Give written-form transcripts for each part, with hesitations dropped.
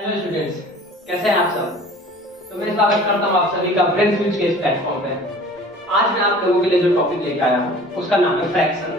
Hello students, कैसे हैं आप सब। तो मैं स्वागत करता हूं आप सभी का ब्रेन स्विच के इस प्लेटफॉर्म पे। आज मैं आप लोगों के लिए जो टॉपिक लेके आया हूं उसका नाम है फ्रैक्शन।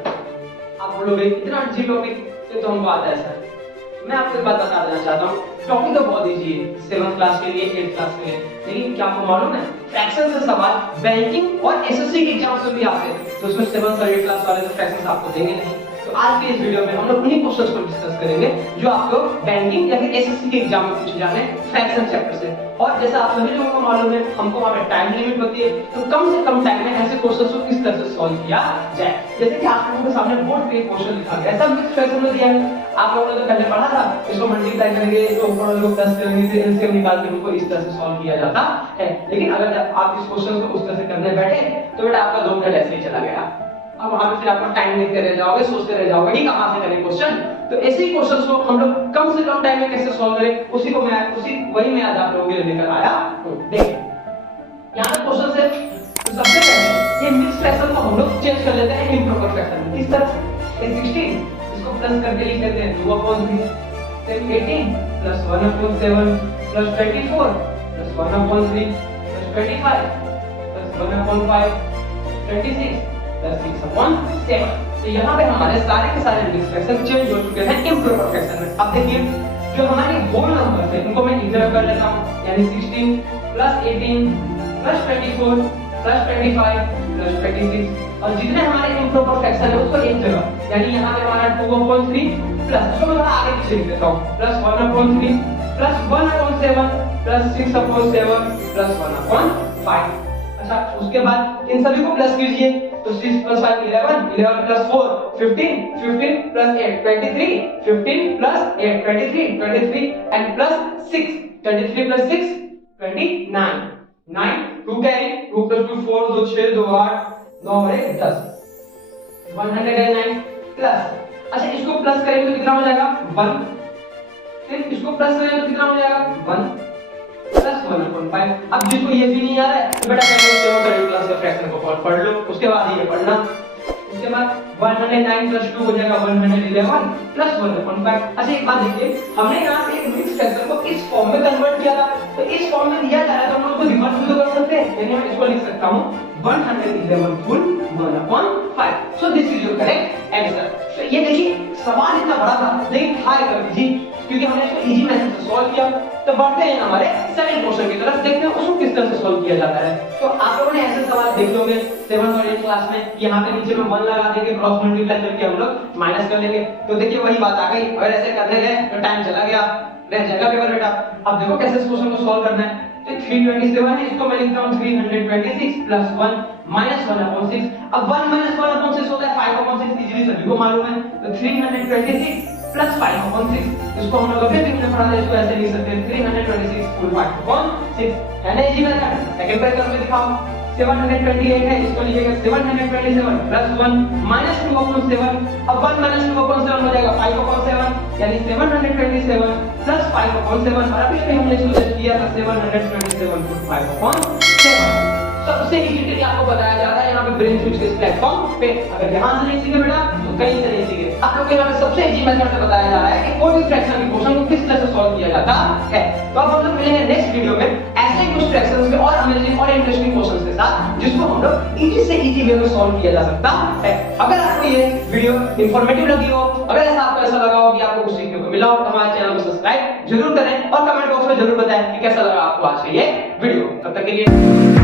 आप बोलोगे इतना अर्जी टॉपिक ये तो हमको आता है सर। मैं आपको एक बात बता देना चाहता हूं, टॉपिक तो बहुत इजी है 7th क्लास के लिए 8th क्लास के लिए, लेकिन क्या आपको मालूम है फ्रैक्शन से सवाल बैंकिंग और एसएससी के एग्जाम से भी आते हैं। तो उसमें 7th और 8th क्लास वाले तो फ्रैक्शंस आपको देंगे नहीं। तो आज के इस वीडियो में हम लोग उन्हीं क्वेश्चंस को डिस्कस करेंगे जो आपको बैंकिंग या फिर एसएससी के एग्जाम में पूछे जाने फ्रैक्शन चैप्टर से। और जैसा आप सभी लोगों को मालूम है हमको वहां पे टाइम लिमिट होती है, तो कम से कम टाइम में ऐसे क्वेश्चंस को किस तरह से सॉल्व किया जाए। जैसे कि आप लोगों के सामने बोर्ड पे क्वेश्चन लिखा गया है, सब मिक्स फ्रैक्शन में दिया है। आप लोगों ने तो पहले पढ़ा था, इसको मल्टीप्लाई करेंगे तो ऊपर वाले को प्लस करेंगे फिर एलसीएम निकाल के उनको इस तरह से सॉल्व किया जाता है। लेकिन अगर आप इस क्वेश्चन को उस तरह से करने बैठे तो बेटा आपका 2 मिनट ऐसे ही चला गया। अब वहां पे फिर आपको टाइम देखते रह जाओगे, सोचते रह जाओगे कि कहां से करें क्वेश्चन। तो ऐसे ही क्वेश्चंस को हम लोग कम से कम टाइम में कैसे सॉल्व करें वही मैं आज आप लोगों के लिए लेकर आया हूं। देखिए यहां पे क्वेश्चन है, तो सबसे पहले ये मिक्स फ्रैक्शन को हम लोग चेंज कर लेते हैं इम्प्रॉपर फ्रैक्शन में। किस तरह से? ये 16 इसको प्लस करके लिख लेते हैं 2/3, फिर 18 + 1/7 + 24 + 1/3 + 25 + 1/5 26 + 6/7। तो यहाँ पे हमारे सारे के सारे मिक्स फ्रैक्शन चेंज हो चुके हैं इम्प्रॉपर फ्रैक्शन में। अब देखिए जो हमारे होल नंबर्स हैं उनको मैं इधर कर लेता हूँ, यानी 16 + 18 + 24 + 25 + 26, और जितने हमारे इम्प्रॉपर फ्रैक्शन है उसको एक जगह, यानी यहाँ पे हमारा 2/3 प्लस इसको मैं थोड़ा आगे पीछे लिख देता हूँ +1/3 + 1/7 + 6/7 + 1/5। अच्छा, उसके बाद इन सभी को प्लस कीजिए तो 6 + 5 11 11 + 4 15 15 + 8 23 15 + 8 23 23 and +6 23 + 6 29 9 2 कैरी 2 + 2 4 2 6 2 8 9 और 1 10 109 प्लस। अच्छा, इसको प्लस करेंगे तो कितना हो जाएगा 1, फिर इसको प्लस करेंगे तो कितना हो जाएगा 1 + 1/5। अब जिसको ये भी नहीं आ रहा है तो बेटा पहले 7 और 8 क्लास का फ्रैक्शन को पढ़ लो, उसके बाद ये पढ़ना। उसके बाद 109 + 2 हो जाएगा 111 + 1/5। अच्छा एक बात देखिए, हमने यहाँ पे एक मिक्स फ्रैक्शन को इस फॉर्म में कन्वर्ट किया था, तो इस फॉर्म में दिया जा रहा है तो हम उसको रिवर्स भी तो कर सकते हैं, यानी मैं इसको लिख सकता हूँ 111 full 1/5। So this is your correct answer. तो ये देखिए सवाल इतना बड़ा था लेकिन हाई कर दीजिए क्योंकि हमने इसको इजी मेथड से सॉल्व किया। तो बढ़ते हैं हमारे सेकंड क्वेश्चन की तरफ, देखते हैं उसको किस तरह से सॉल्व किया जाता है। तो आप लोगों ने ऐसे सवाल देख लोगे 7th और 8th क्लास में, यहाँ पे नीचे में 1 लगा देंगे, क्रॉस मल्टीप्लाई करके हम लोग माइनस कर लेंगे। तो देखिए वही बात आ गई, और ऐसे करने गए तो टाइम चला गया, रह जाएगा पेपर बेटा। अब देखो कैसे इस क्वेश्चन को सॉल्व करना है। तो 327 है, इसको मैं लिखता हूँ 326 + 1 - 1/6। अब 1 - 1/6 होता है 5/6, इजीली सभी को मालूम है। तो 326 + 5/6, इसको हम लोग अभी भी पढ़ा है, इसको ऐसे लिख सकते हैं 326 फुल 5/6, है ना इजी मेथड। सेकंड ब्रैकेट में दिखाओ 728 है, इसको लिखेंगे 727 + 1 - 2/7। अब 1 - 2/7 हो जाएगा 5/7, यानी 727 + 5/7, और अभी हमने इसको सेट किया था 727 फुल 5/7। सबसे इजी ट्रिक आपको बताया जा रहा है यहाँ पे ब्रेन स्विच के प्लेटफॉर्म पे। अगर यहाँ से नहीं सीखे बेटा तो कहीं से नहीं सीखे। आप लोग के यहाँ पे सबसे इजी मेथड से बताया जा रहा है कि कोई भी फ्रैक्शन के क्वेश्चन को किस तरह से सॉल्व किया जाता है। तो अब हम लोग मिलेंगे नेक्स्ट वीडियो में ऐसे ही कुछ फ्रैक्शंस के और अमेजिंग और इंटरेस्टिंग क्वेश्चंस के साथ, जिसको हम लोग इजी से इजी वे में सॉल्व किया जा सकता है। अगर आपको ये वीडियो इंफॉर्मेटिव लगी हो, अगर आपको ऐसा लगा हो कि आपको कुछ सीखने को मिला हो, तो हमारे चैनल को सब्सक्राइब जरूर करें और कमेंट बॉक्स में जरूर बताएं कि कैसा लगा आपको आज का ये वीडियो। तब तक के लिए